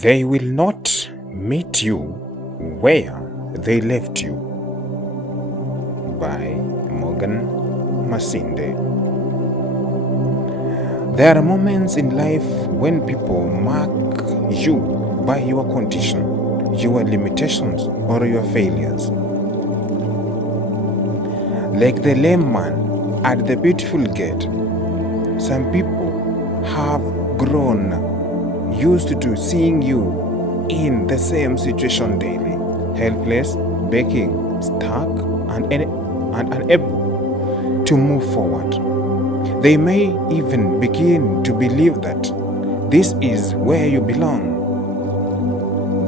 They will not meet you where they left you. By Masinde. There are moments in life when people mark you by your condition, your limitations, or your failures. Like the lame man at the beautiful gate, some people have grown used to seeing you in the same situation daily, helpless, begging, stuck, and unable to move forward. They may even begin to believe that this is where you belong.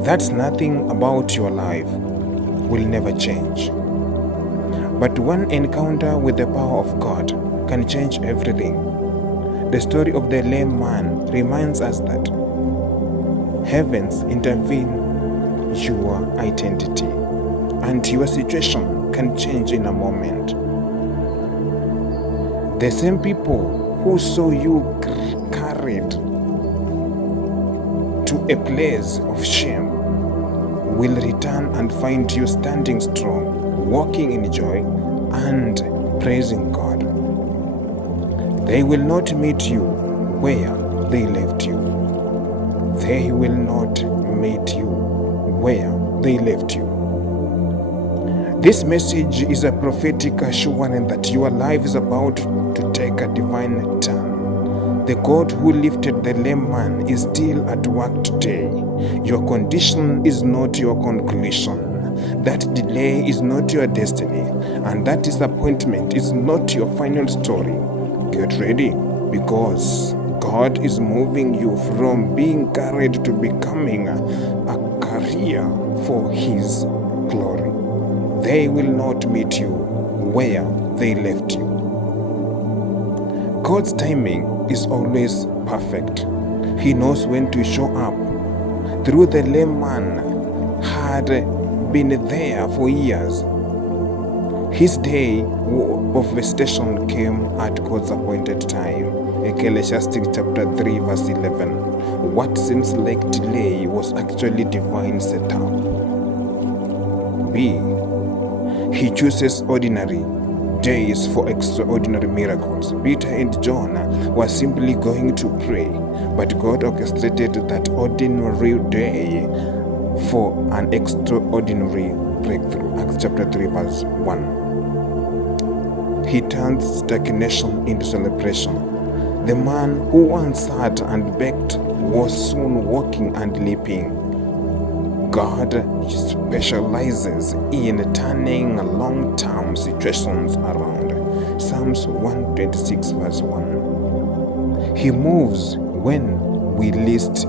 That's nothing about your life will never change. But one encounter with the power of God can change everything. The story of the lame man reminds us that heavens intervene your identity, and your situation can change in a moment. The same people who saw you carried to a place of shame will return and find you standing strong, walking in joy and praising God. They will not meet you where they left you. They will not meet you where they left you. This message is a prophetic assurance that your life is about to take a divine turn. The God who lifted the lame man is still at work today. Your condition is not your conclusion. That delay is not your destiny. And that disappointment is not your final story. Get ready, because God is moving you from being carried to becoming a carrier for His glory. They will not meet you where they left you. God's timing is always perfect. He knows when to show up. Through the lame man had been there for years. His day of visitation came at God's appointed time. Ecclesiastes chapter 3 verse 11. What seems like delay was actually divine setup. B. He chooses ordinary days for extraordinary miracles. Peter and John were simply going to pray, but God orchestrated that ordinary day for an extraordinary breakthrough. Acts chapter 3 verse 1. He turns stagnation into celebration. The man who once sat and begged was soon walking and leaping. God specializes in turning long-term situations around. Psalms 126 verse 1. He moves when we least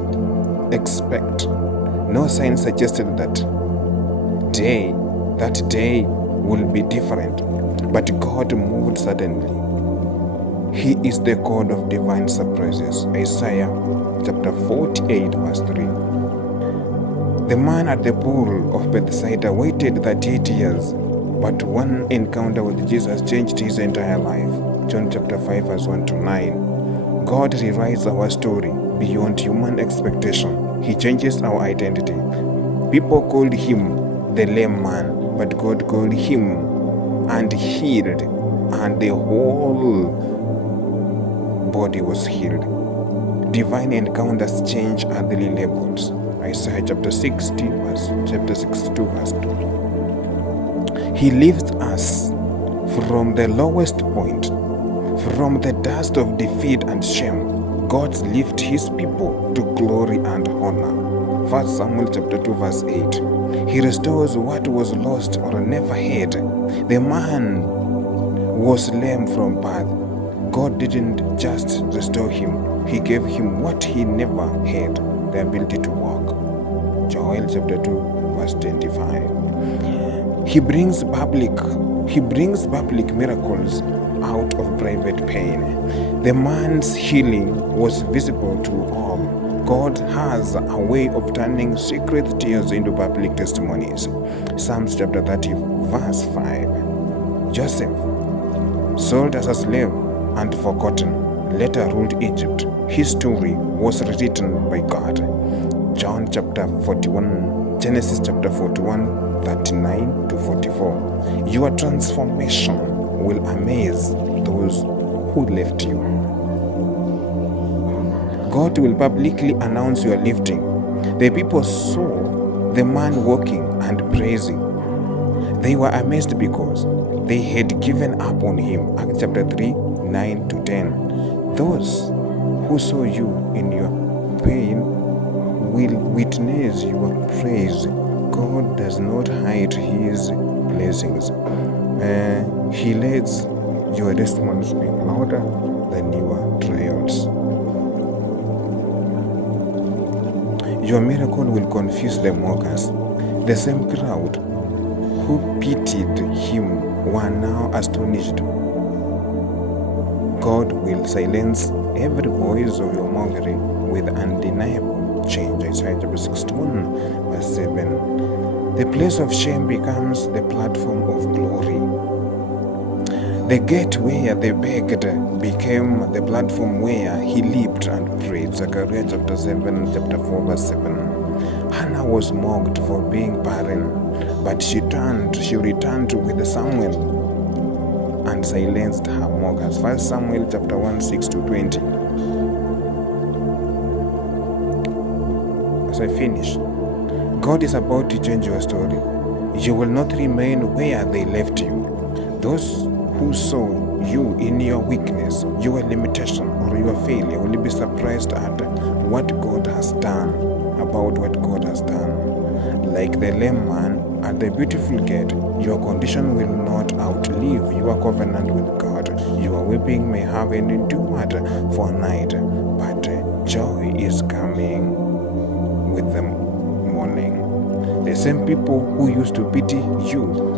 expect. No sign suggested that day will be different, but God moved suddenly. He is the God of divine surprises. Isaiah chapter 48 verse 3. The man at the pool of Bethsaida waited 38 years, but one encounter with Jesus changed his entire life. John chapter 5 verse 1 to 9. God rewrites our story beyond human expectation. He changes our identity. People called him the lame man, but God called him and healed, and the whole body was healed. Divine encounters change earthly labels. Isaiah chapter 62 verse 2. He lifts us from the lowest point, from the dust of defeat and shame. God lifts His people to glory and honor. 1 Samuel chapter 2 verse 8. He restores what was lost or never had. The man was lame from birth. God didn't just restore him, He gave him what he never had, the ability to walk. Joel chapter 2 verse 25. He brings public miracles out of private pain. The man's healing was visible to all. God has a way of turning secret tears into public testimonies. Psalms chapter 30 verse 5. Joseph, sold as a slave and forgotten, later ruled Egypt. His story was written by God. John chapter 41, Genesis chapter 41, 39 to 44. Your transformation will amaze those who left you. God will publicly announce your lifting. The people saw the man walking and praising. They were amazed because they had given up on him. Acts chapter 3, 9 to 10. Those who saw you in your pain will witness your praise. God does not hide his blessings. He lets your testimony speak louder than your trials. Your miracle will confuse the mockers. The same crowd who pitied him were now astonished. God will silence every voice of your mockery with undeniable change. Isaiah chapter 61, verse 7. The place of shame becomes the platform of glory. The gate where they begged became the platform where he leaped and prayed. Zechariah chapter 7, chapter 4, verse 7. Hannah was mocked for being barren, but she returned with Samuel and silenced her mockers. 1 Samuel chapter 1, 6 to 20. As I finish, God is about to change your story. You will not remain where they left you. Those who saw you in your weakness, your limitation, or your failure will be surprised at what God has done, about what God has done. Like the lame man at the beautiful gate, your condition will not outlive your covenant with God. Your weeping may have endured for a night, but joy is coming with the morning. The same people who used to pity you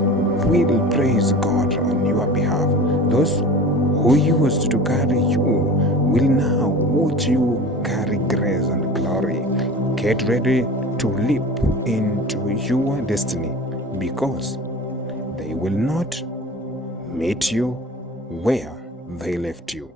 will praise God on your behalf. Those who used to carry you will now watch you carry grace and glory. Get ready to leap into your destiny, because they will not meet you where they left you.